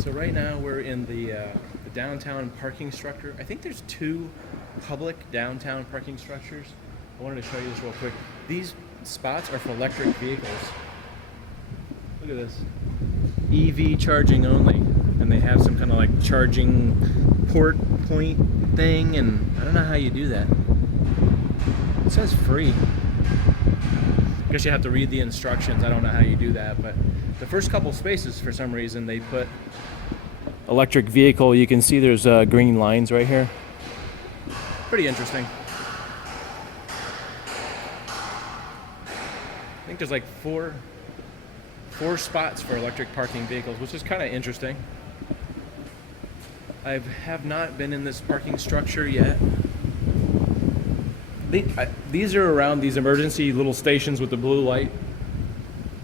So right now we're in the downtown parking structure. I think there's two public downtown parking structures. I wanted to show you this real quick. These spots are for electric vehicles. Look at this. EV charging only. And they have some kind of like charging port point thing, and I don't know how you do that. It says free. I guess you have to read the instructions. I don't know how you do that, but the first couple spaces, for some reason, they put electric vehicle. You can see there's green lines right here. Pretty interesting. I think there's like four spots for electric parking vehicles, which is kind of interesting. I have not been in this parking structure yet. These are around these emergency little stations with the blue light.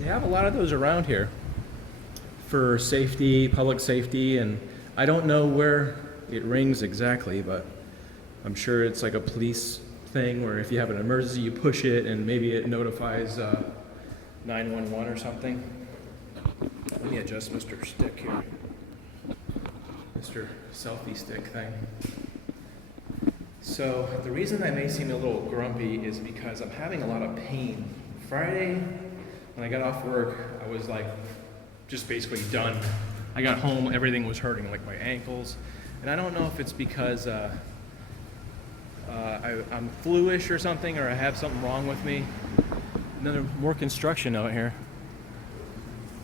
They have a lot of those around here for safety, public safety, and I don't know where it rings exactly, but I'm sure it's like a police thing where if you have an emergency, you push it and maybe it notifies 911 or something. Let me adjust Mr. Stick here. Mr. Selfie Stick thing. So the reason I may seem a little grumpy is because I'm having a lot of pain. Friday, when I got off work, I was like just basically done. I got home, everything was hurting, like my ankles. And I don't know if it's because I'm flu-ish or something, or I have something wrong with me. Another more construction out here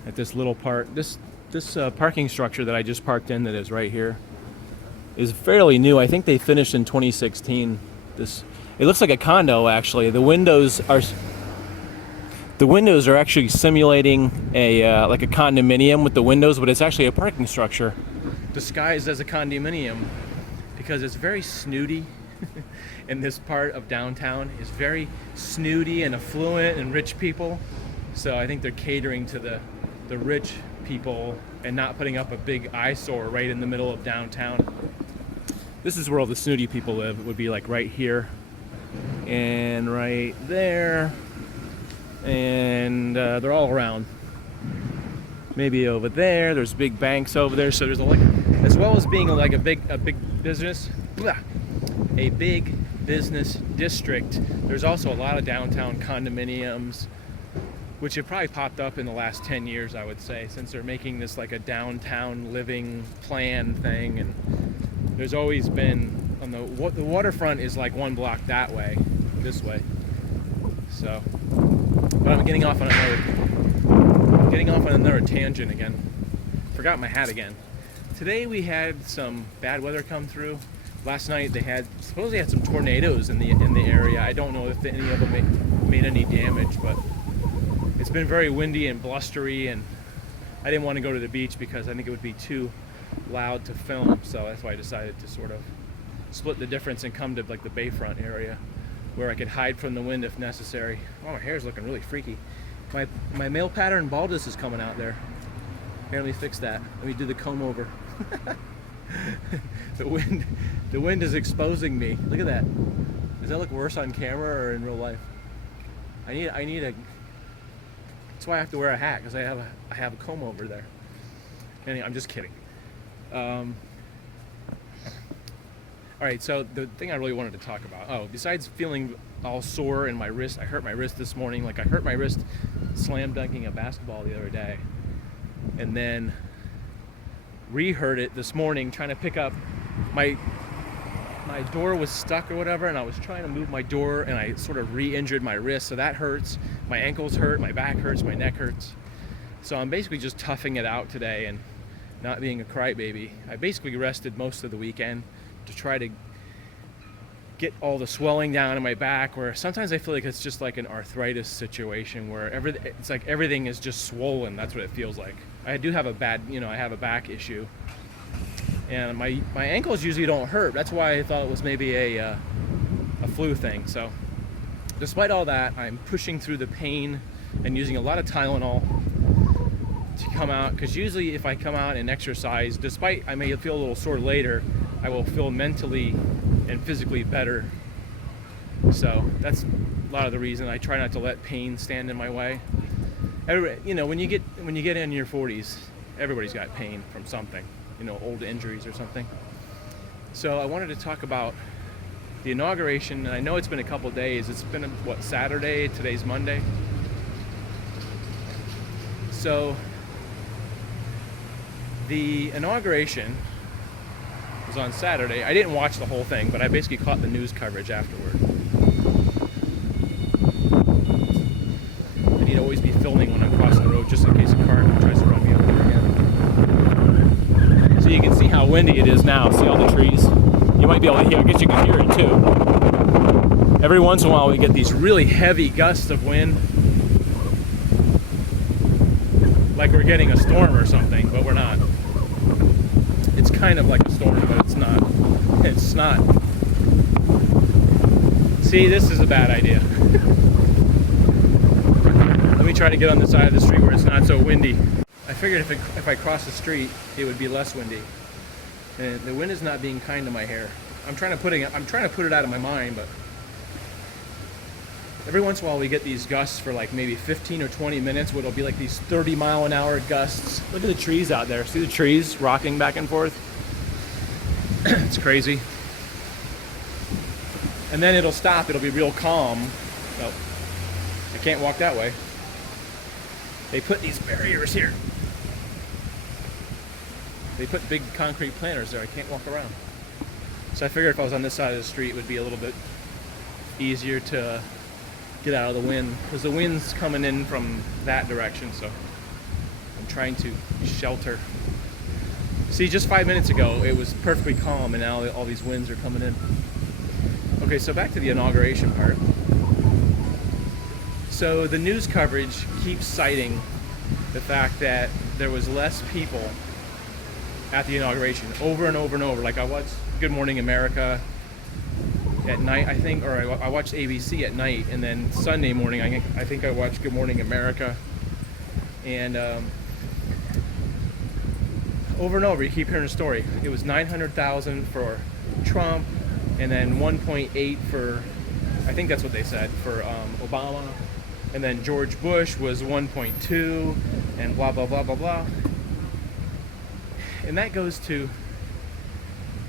at this little part. This parking structure that I just parked in, that is right here, is fairly new. I think they finished in 2016. It looks like a condo actually. The windows are actually simulating a like a condominium with the windows, but it's actually a parking structure disguised as a condominium because it's very snooty. In this part of downtown is very snooty and affluent and rich people. So I think they're catering to the rich people and not putting up a big eyesore right in the middle of downtown. This is where all the snooty people live. It would be like right here and right there, and they're all around. Maybe over there. There's big banks over there. So there's as well as being like a big business, a big business district. There's also a lot of downtown condominiums, which have probably popped up in the last 10 years, I would say, since they're making this like a downtown living plan thing. And there's always been, on the waterfront is like one block that way, this way. So, but I'm getting off on another tangent again. Forgot my hat again. Today we had some bad weather come through. Last night they supposedly had some tornadoes in the area. I don't know if any of them made any damage, but it's been very windy and blustery, and I didn't want to go to the beach because I think it would be too loud to film, so that's why I decided to sort of split the difference and come to like the bayfront area where I could hide from the wind if necessary. Oh, my hair's looking really freaky. My male pattern baldness is coming out there. Here, let me fix that. Let me do the comb over. The wind is exposing me. Look at that. Does that look worse on camera or in real life? I need a. That's why I have to wear a hat, because I have a comb over there. Anyway, I'm just kidding. All right, so the thing I really wanted to talk about. Besides feeling all sore in my wrist, I hurt my wrist this morning. Like I hurt my wrist slam dunking a basketball the other day, and then re-hurt it this morning trying to pick up my door was stuck or whatever, and I was trying to move my door, and I sort of re-injured my wrist, so that hurts. My ankles hurt, my back hurts, my neck hurts. So I'm basically just toughing it out today and not being a crybaby. I basically rested most of the weekend to try to get all the swelling down in my back, where sometimes I feel like it's just like an arthritis situation where it's like everything is just swollen. That's what it feels like. I do have I have a back issue, and my ankles usually don't hurt. That's why I thought it was maybe a flu thing. So despite all that, I'm pushing through the pain and using a lot of Tylenol to come out, because usually if I come out and exercise, despite I may feel a little sore later, I will feel mentally and physically better. So that's a lot of the reason I try not to let pain stand in my way. When you get in your 40s, everybody's got pain from something, old injuries or something. So I wanted to talk about the inauguration, and I know it's been a couple days. It's been, Saturday? Today's Monday. So the inauguration was on Saturday. I didn't watch the whole thing, but I basically caught the news coverage afterward. I need to always be filming when I'm crossing the road, just in case a car tries to run me over again. So you can see how windy it is now. See all the trees? You might be able to hear, I guess you can hear it too. Every once in a while we get these really heavy gusts of wind. Like we're getting a storm or something, but we're not. It's kind of like a storm, but it's not. It's not. See, this is a bad idea. Let me try to get on the side of the street where it's not so windy. I figured if I cross the street, it would be less windy. And the wind is not being kind to my hair. I'm trying to put it out of my mind, but every once in a while we get these gusts for like maybe 15 or 20 minutes, where it'll be like these 30-mile-an-hour gusts. Look at the trees out there. See the trees rocking back and forth? It's crazy. And then it'll stop. It'll be real calm. Oh, I can't walk that way. They put these barriers here. They put big concrete planters there. I can't walk around. So I figured if I was on this side of the street, it would be a little bit easier to get out of the wind, because the wind's coming in from that direction, so I'm trying to shelter. See, just 5 minutes ago it was perfectly calm, and now all these winds are coming in. Okay, so back to the inauguration part. So the news coverage keeps citing the fact that there was less people at the inauguration over and over and over. Like I watched Good Morning America at night, I think, or I watched ABC at night, and then Sunday morning I think I watched Good Morning America, and over and over you keep hearing a story. It was 900,000 for Trump, and then 1.8 for, I think that's what they said, for Obama, and then George Bush was 1.2, and blah blah blah blah blah. And that goes to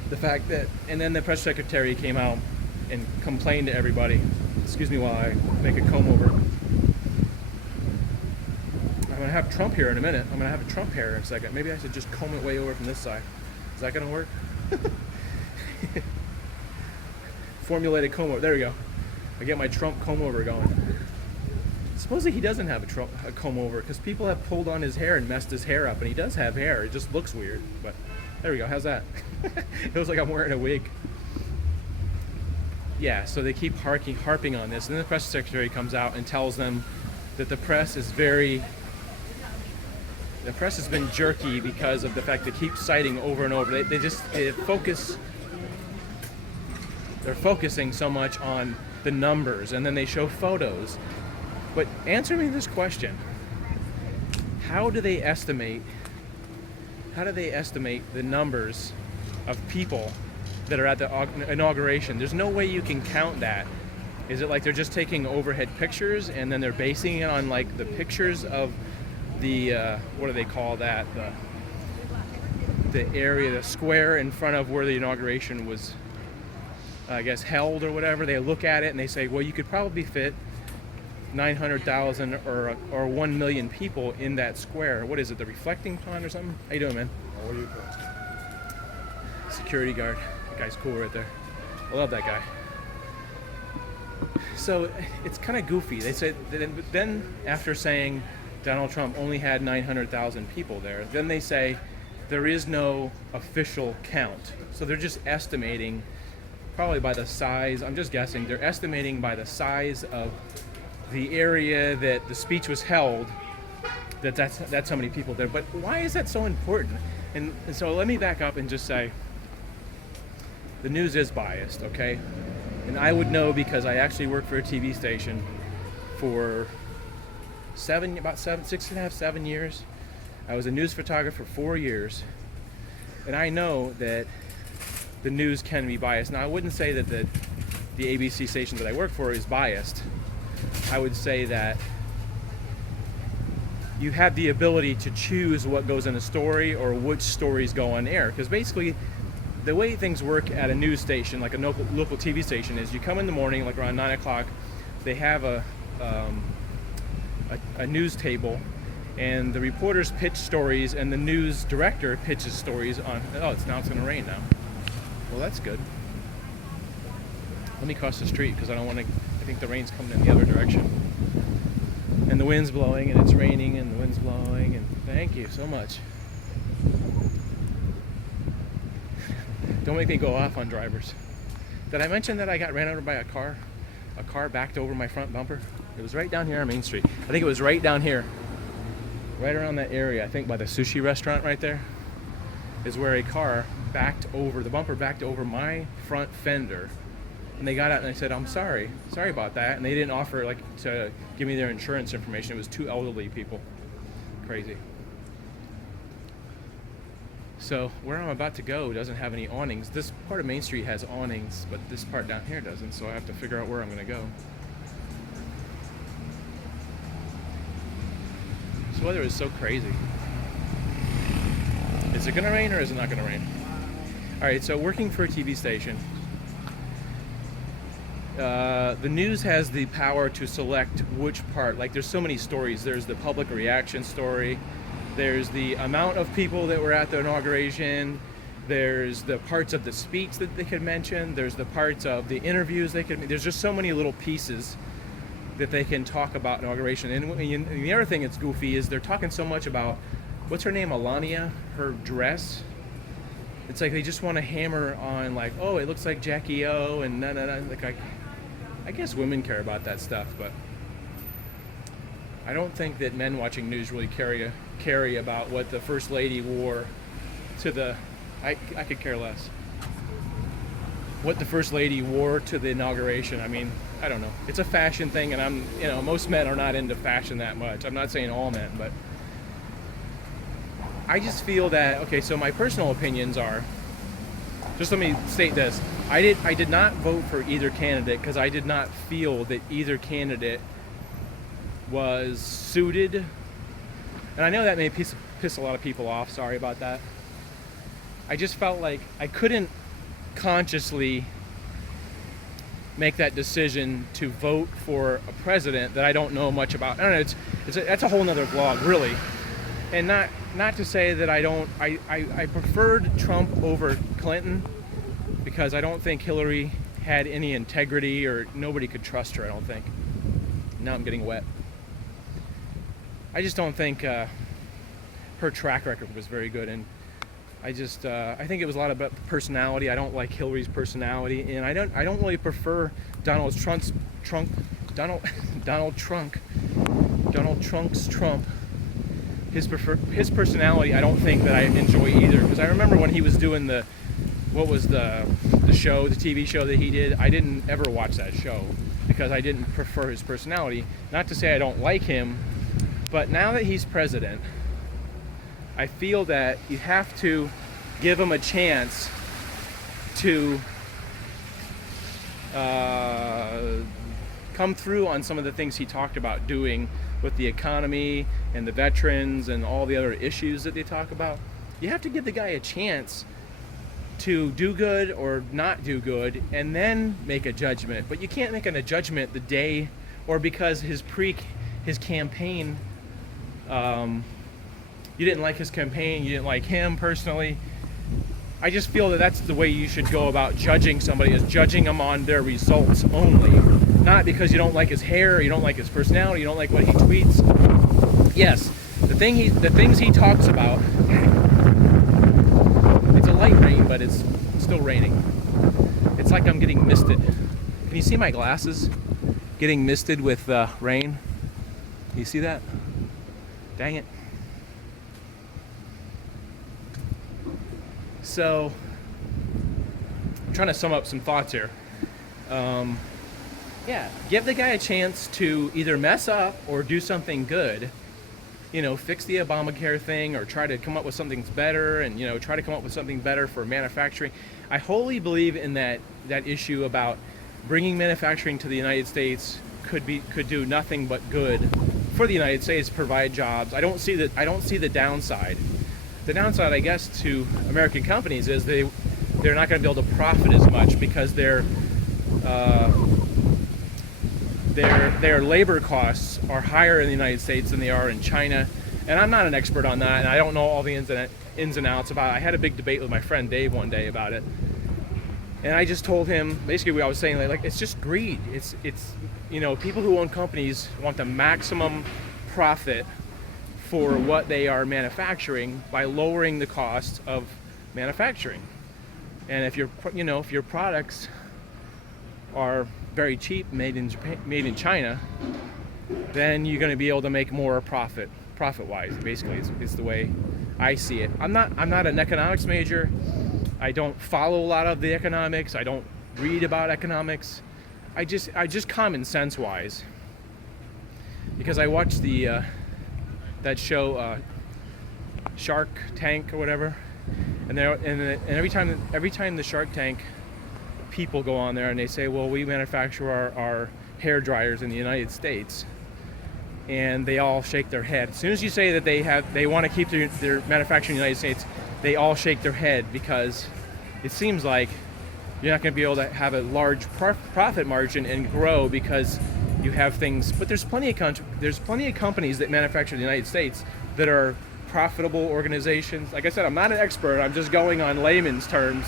the fact that, and then the press secretary came out and complained to everybody. Excuse me while I make a comb over. I'm gonna have Trump here in a minute. I'm gonna have a Trump hair in a second. Maybe I should just comb it way over from this side. Is that gonna work? Formulated comb over. There we go. I get my Trump comb over going. Supposedly he doesn't have a comb over, because people have pulled on his hair and messed his hair up, and he does have hair. It just looks weird. But there we go. How's that? It looks like I'm wearing a wig. Yeah, so they keep harping on this, and then the press secretary comes out and tells them that the press has been jerky because of the fact they keep citing over and over. They're focusing so much on the numbers, and then they show photos. But answer me this question: how do they estimate the numbers of people that are at the inauguration? There's no way you can count that. Is it like they're just taking overhead pictures and then they're basing it on like the pictures of the what do they call that, the area, the square in front of where the inauguration was, I guess, held or whatever? They look at it and they say, well, you could probably fit 900,000 or 1 million people in that square. What is it, the reflecting pond or something? How you doing, man? How are you? Security guard. That guy's cool right there. I love that guy. So it's kind of goofy. They said, then after saying Donald Trump only had 900,000 people there, then they say there is no official count. So they're just estimating, probably by the size, I'm just guessing, they're estimating by the size of the area that the speech was held, that's how many people there. But why is that so important? And so let me back up and just say, the news is biased, okay? And I would know because I actually worked for a TV station for 7 years. I was a news photographer for 4 years. And I know that the news can be biased. Now, I wouldn't say that the ABC station that I work for is biased. I would say that, you have the ability to choose what goes in a story or which stories go on air. Because basically, the way things work at a news station, like a local TV station, is you come in the morning, like around 9 o'clock, they have a news table, and the reporters pitch stories, and the news director pitches stories on, it's going to rain now. Well, that's good. Let me cross the street because I think the rain's coming in the other direction. And the wind's blowing, and it's raining, and the wind's blowing, and thank you so much. Don't make me go off on drivers. Did I mention that I got ran over by a car? A car backed over my front bumper? It was right down here on Main Street. I think it was right down here. Right around that area, I think by the sushi restaurant right there, is where a car the bumper backed over my front fender. And they got out and I said, I'm sorry about that. And they didn't offer to give me their insurance information. It was two elderly people. Crazy. So where I'm about to go doesn't have any awnings. This part of Main Street has awnings, but this part down here doesn't. So I have to figure out where I'm going to go. This weather is so crazy. Is it going to rain or is it not going to rain? All right, so working for a TV station, the news has the power to select which part. Like, there's so many stories. There's the public reaction story. There's the amount of people that were at the inauguration. There's the parts of the speech that they could mention. There's the parts of the interviews they could. There's just so many little pieces that they can talk about inauguration. And the other thing that's goofy is they're talking so much about, what's her name, Melania, her dress. It's like they just want to hammer on, like, oh, it looks like Jackie O, and no. Like, I guess women care about that stuff, but I don't think that men watching news really carry about what the First Lady wore to the. I could care less. What the First Lady wore to the inauguration. I mean, I don't know. It's a fashion thing, and most men are not into fashion that much. I'm not saying all men, but I just feel that, okay, so my personal opinions are, just let me state this. I did not vote for either candidate because I did not feel that either candidate was suited. And I know that may piss a lot of people off. Sorry about that. I just felt like I couldn't consciously make that decision to vote for a president that I don't know much about. I don't know. That's a whole nother vlog, really. And not to say that I preferred Trump over Clinton because I don't think Hillary had any integrity, or nobody could trust her, I don't think. Now I'm getting wet. I just don't think her track record was very good, and I think it was a lot about personality. I don't like Hillary's personality, and I don't really prefer Donald Trump's Trump. His personality, I don't think that I enjoy either, because I remember when he was doing the TV show that he did, I didn't ever watch that show because I didn't prefer his personality. Not to say I don't like him, but now that he's president, I feel that you have to give him a chance to come through on some of the things he talked about doing with the economy and the veterans and all the other issues that they talk about. You have to give the guy a chance to do good or not do good and then make a judgment. But you can't make a judgment the day, or because his campaign, you didn't like his campaign, you didn't like him personally. I just feel that that's the way you should go about judging somebody, is judging them on their results only. Not because you don't like his hair, you don't like his personality, you don't like what he tweets. Yes, the things he talks about, it's a light rain, but it's still raining. It's like I'm getting misted. Can you see my glasses getting misted with rain? You see that? Dang it. So, I'm trying to sum up some thoughts here. Give the guy a chance to either mess up or do something good. Fix the Obamacare thing, or try to come up with something better, and try to come up with something better for manufacturing. I wholly believe in that issue about bringing manufacturing to the United States could do nothing but good for the United States, provide jobs. I don't see the downside. The downside, I guess, to American companies is they're not going to be able to profit as much because their labor costs are higher in the United States than they are in China. And I'm not an expert on that, and I don't know all the ins and outs about it. I had a big debate with my friend Dave one day about it, and I just told him basically what I was saying, like it's just greed. It's people who own companies want the maximum profit for what they are manufacturing by lowering the cost of manufacturing. And if your products are very cheap, made in Japan, made in China, then you're going to be able to make more profit-wise. Basically, is the way I see it. I'm not an economics major. I don't follow a lot of the economics. I don't read about economics. I just common sense wise, because I watched that show Shark Tank or whatever, and every time the Shark Tank people go on there and they say, well, we manufacture our hair dryers in the United States, and they all shake their head. As soon as you say that they want to keep their manufacturing in the United States, they all shake their head, because it seems like you're not going to be able to have a large profit margin and grow because you have things. But there's plenty of companies that manufacture in the United States that are profitable organizations. Like I said, I'm not an expert. I'm just going on layman's terms.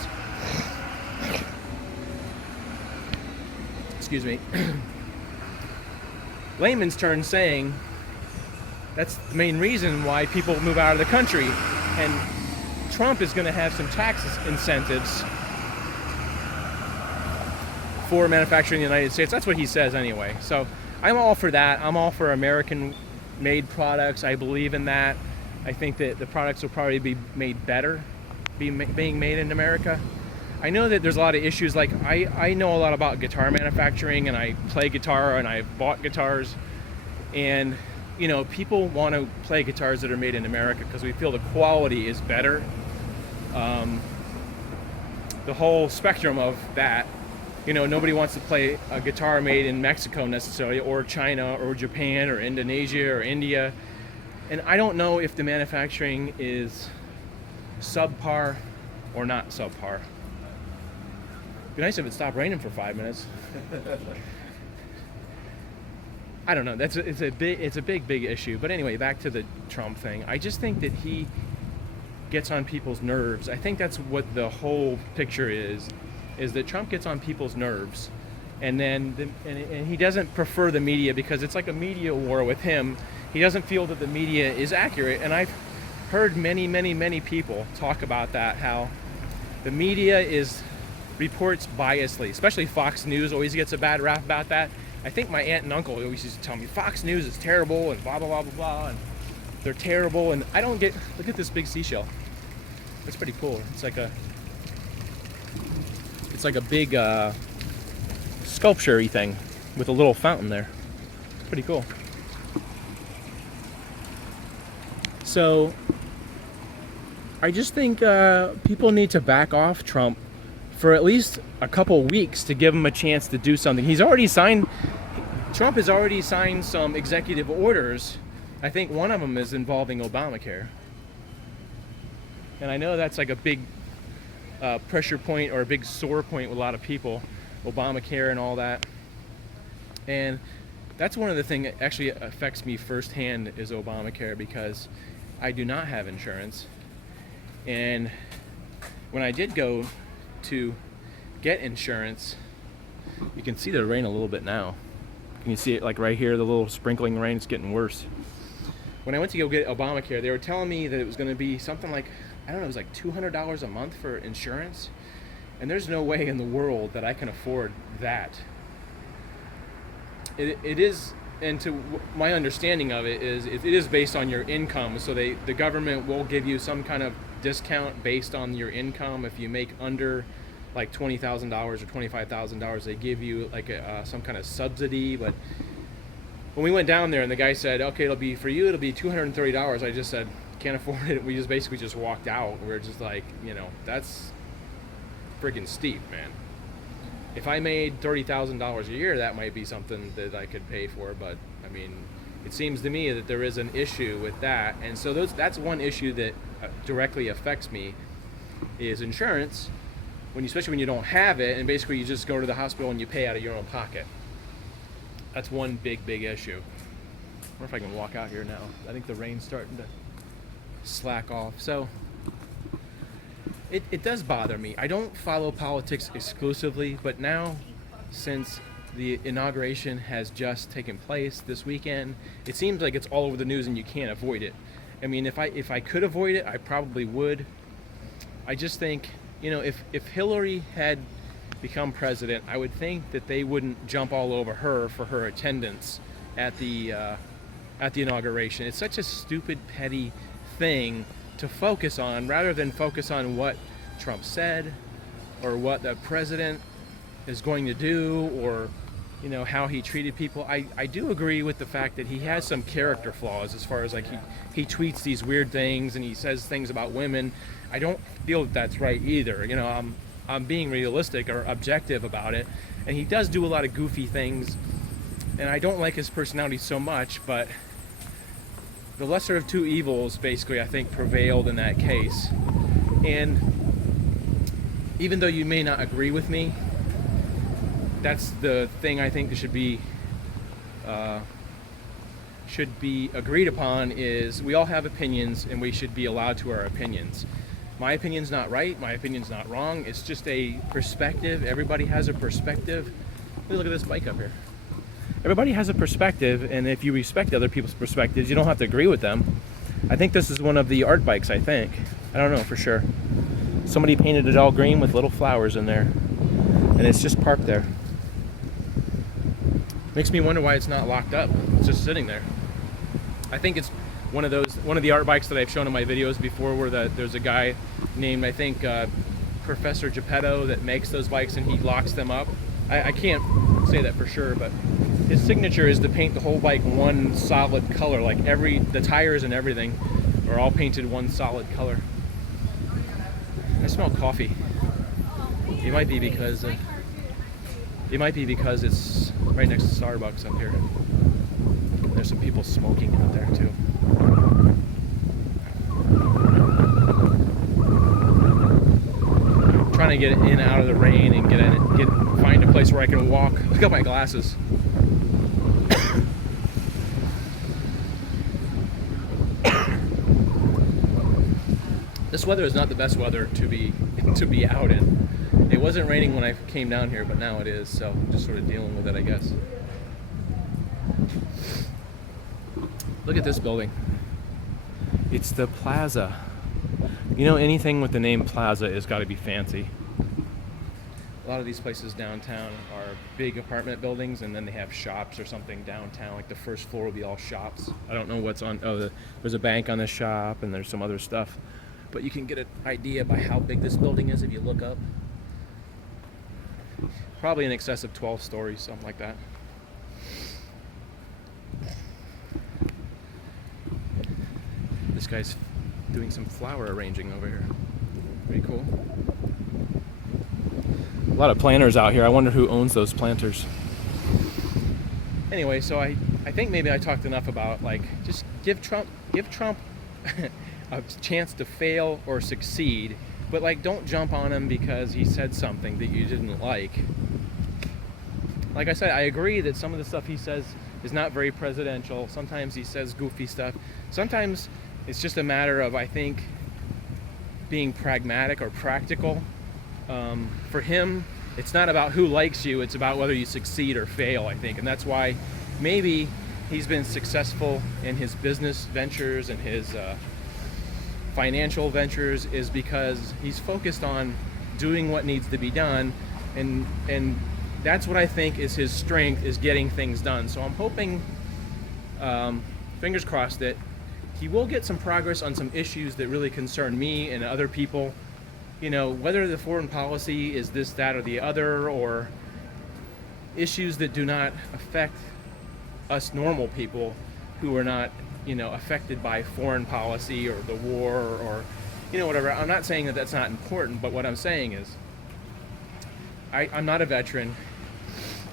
Excuse me. Layman's terms, saying that's the main reason why people move out of the country. And Trump is going to have some tax incentives for manufacturing in the United States. That's what he says anyway. So I'm all for that. I'm all for American-made products. I believe in that. I think that the products will probably be made better being made in America. I know that there's a lot of issues. Like I know a lot about guitar manufacturing, and I play guitar, and I bought guitars, and people want to play guitars that are made in America because we feel the quality is better. The whole spectrum of that. Nobody wants to play a guitar made in Mexico necessarily, or China, or Japan, or Indonesia, or India. And I don't know if the manufacturing is subpar or not subpar. It'd be nice if it stopped raining for 5 minutes. I don't know. It's a big issue. But anyway, back to the Trump thing. I just think that he gets on people's nerves. I think that's what the whole picture is that Trump gets on people's nerves, and then and he doesn't prefer the media, because it's like a media war with him. He doesn't feel that the media is accurate, and I've heard many people talk about that, how the media reports biasly, especially Fox News always gets a bad rap about that. I think my aunt and uncle always used to tell me Fox News is terrible and blah blah blah blah blah, and they're terrible, and I don't get. Look at this big seashell. It's pretty cool. It's like a big sculpture-y thing with a little fountain there. It's pretty cool. So I just think people need to back off Trump for at least a couple weeks to give him a chance to do something. Trump has already signed some executive orders. I think one of them is involving Obamacare. And I know that's like a big pressure point, or a big sore point with a lot of people, Obamacare and all that. And that's one of the things that actually affects me firsthand, is Obamacare, because I do not have insurance. And when I did go to get insurance, you can see the rain a little bit now. Can you see it, like right here, the little sprinkling rain? It's getting worse. When I went to go get Obamacare, they were telling me that it was going to be something like, I don't know, it was like $200 a month for insurance. And there's no way in the world that I can afford that. It is, and to my understanding of it is based on your income. So the government will give you some kind of discount based on your income. If you make under like $20,000 or $25,000, they give you like some kind of subsidy. But when we went down there and the guy said, okay, it'll be $230, I just said, can't afford it. We just basically just walked out. We were just like, that's freaking steep, man. If I made $30,000 a year, that might be something that I could pay for. But I mean, It seems to me that there is an issue with that, and so that's one issue that directly affects me is insurance. Especially when you don't have it, and basically you just go to the hospital and you pay out of your own pocket. That's one big issue. I wonder if I can walk out here now. I think the rain's starting to slack off. So it does bother me. I don't follow politics exclusively, but now, since the inauguration has just taken place this weekend, it seems like it's all over the news and you can't avoid it. I mean, if I could avoid it, I probably would. I just think, if Hillary had become president, I would think that they wouldn't jump all over her for her attendance at the inauguration. It's such a stupid, petty thing to focus on, rather than focus on what Trump said or what the president is going to do, or how he treated people. I do agree with the fact that he has some character flaws, as far as like he tweets these weird things and he says things about women. I don't feel that that's right either. I'm being realistic or objective about it, and he does do a lot of goofy things, and I don't like his personality so much, but the lesser of two evils, basically, I think prevailed in that case. And even though you may not agree with me, that's the thing I think that should be agreed upon, is we all have opinions and we should be allowed to our opinions. My opinion's not right, my opinion's not wrong, it's just a perspective. Everybody has a perspective. Look at this bike up here. Everybody has a perspective, and if you respect other people's perspectives, you don't have to agree with them. I think this is one of the art bikes, I think. I don't know for sure. Somebody painted it all green with little flowers in there, and it's just parked there. Makes me wonder why it's not locked up. It's just sitting there. I think it's one of the art bikes that I've shown in my videos before, where there's a guy named, I think, Professor Geppetto, that makes those bikes, and he locks them up. I can't say that for sure, but his signature is to paint the whole bike one solid color. Like the tires and everything are all painted one solid color. I smell coffee. It might be because it's right next to Starbucks up here. There's some people smoking out there too. I'm trying to get in and out of the rain and find a place where I can walk. Look at my glasses. This weather is not the best weather to be out in. It wasn't raining when I came down here, but now it is, so I'm just sort of dealing with it, I guess. Look at this building. It's the Plaza. Anything with the name Plaza has got to be fancy. A lot of these places downtown are big apartment buildings, and then they have shops or something downtown. Like the first floor will be all shops. I don't know what's on. There's a bank on this shop, and there's some other stuff. But you can get an idea by how big this building is if you look up. Probably in excess of 12 stories, something like that. This guy's doing some flower arranging over here. Pretty cool. A lot of planters out here. I wonder who owns those planters. Anyway, so I think maybe I talked enough about, like, just give Trump a chance to fail or succeed, but like, don't jump on him because he said something that you didn't like. Like I said, I agree that some of the stuff he says is not very presidential. Sometimes he says goofy stuff. Sometimes it's just a matter of, I think, being pragmatic or practical. For him, it's not about who likes you, it's about whether you succeed or fail, I think. And that's why maybe he's been successful in his business ventures and his financial ventures, is because he's focused on doing what needs to be done, and that's what I think is his strength, is getting things done. So I'm hoping, fingers crossed, that he will get some progress on some issues that really concern me and other people. Whether the foreign policy is this, that, or the other, or issues that do not affect us normal people who are not, affected by foreign policy or the war or whatever. I'm not saying that that's not important, but what I'm saying is I'm not a veteran.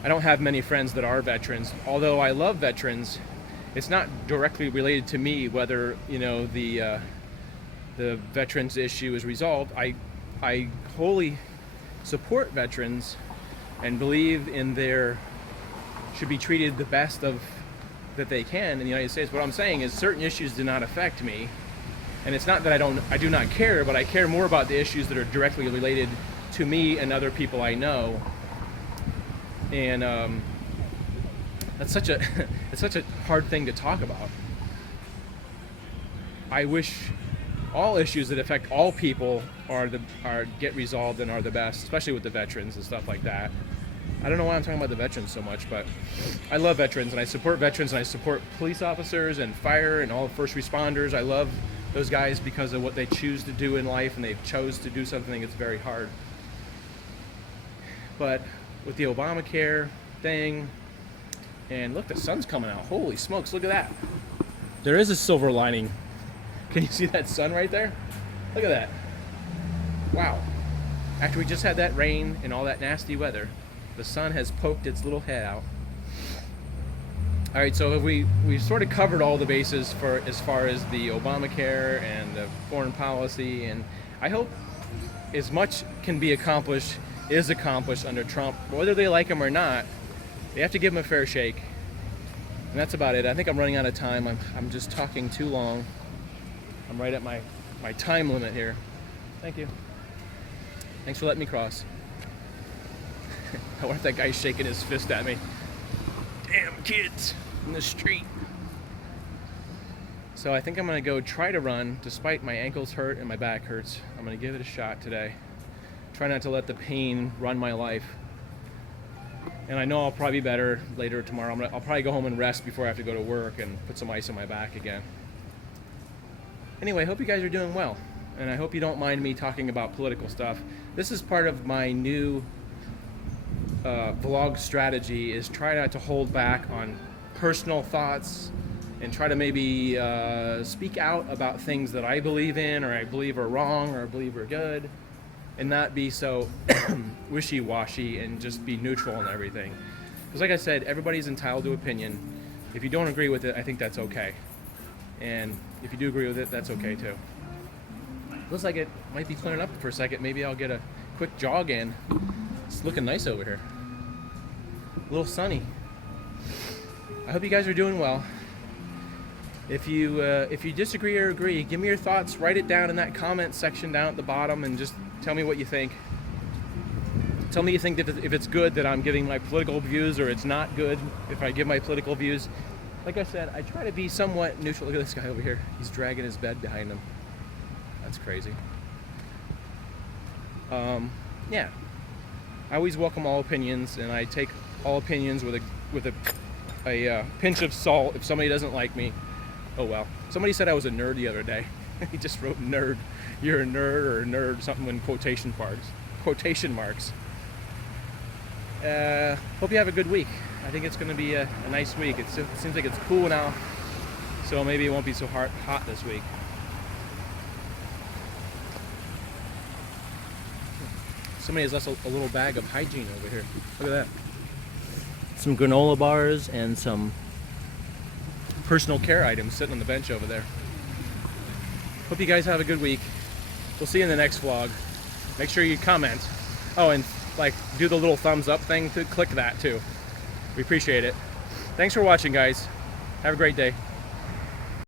I don't have many friends that are veterans, although I love veterans, it's not directly related to me whether the veterans issue is resolved. I wholly support veterans and believe in their should be treated the best of that they can in the United States. What I'm saying is certain issues do not affect me, and it's not that I do not care, but I care more about the issues that are directly related to me and other people I know. And that's such a it's such a hard thing to talk about. I wish all issues that affect all people get resolved and are the best, especially with the veterans and stuff like that. I don't know why I'm talking about the veterans so much, but I love veterans and I support veterans and I support police officers and fire and all first responders. I love those guys because of what they choose to do in life, and they chose to do something that's very hard. But with the Obamacare thing, and look, the sun's coming out. Holy smokes, look at that. There is a silver lining. Can you see that sun right there? Look at that. Wow. After we just had that rain and all that nasty weather, the sun has poked its little head out. All right, so we've sort of covered all the bases for as far as the Obamacare and the foreign policy, and I hope as much can be accomplished is accomplished under Trump. Whether they like him or not, they have to give him a fair shake. And that's about it. I think I'm running out of time. I'm just talking too long. I'm right at my time limit here. Thank you. Thanks for letting me cross. I wonder if that guy's shaking his fist at me. Damn kids in the street. So I think I'm going to go try to run, despite my ankles hurt and my back hurts. I'm going to give it a shot today. Try not to let the pain run my life. And I know I'll probably be better later tomorrow. I'll probably go home and rest before I have to go to work and put some ice on my back again. Anyway, I hope you guys are doing well. And I hope you don't mind me talking about political stuff. This is part of my new vlog strategy, is try not to hold back on personal thoughts and try to maybe speak out about things that I believe in, or I believe are wrong, or I believe are good, and not be so wishy-washy and just be neutral on everything. Because like I said, everybody's entitled to opinion. If you don't agree with it, I think that's okay. And if you do agree with it, that's okay too. Looks like it might be clearing up for a second. Maybe I'll get a quick jog in. It's looking nice over here. A little sunny. I hope you guys are doing well. If you disagree or agree, give me your thoughts. Write it down in that comment section down at the bottom and just tell me what you think. Tell me you think that if it's good that I'm giving my political views, or it's not good if I give my political views. Like I said, I try to be somewhat neutral. Look at this guy over here. He's dragging his bed behind him. That's crazy. Yeah. I always welcome all opinions, and I take all opinions with a pinch of salt. If somebody doesn't like me, oh well. Somebody said I was a nerd the other day. He just wrote nerd. You're a nerd, or a nerd, something in quotation marks. Hope you have a good week. I think it's going to be a nice week. It seems like it's cool now, so maybe it won't be so hot this week. Somebody has left a little bag of hygiene over here. Look at that. Some granola bars and some personal care items sitting on the bench over there. Hope you guys have a good week. We'll see you in the next vlog. Make sure you comment. Oh, and do the little thumbs up thing. Click that too. We appreciate it. Thanks for watching, guys. Have a great day.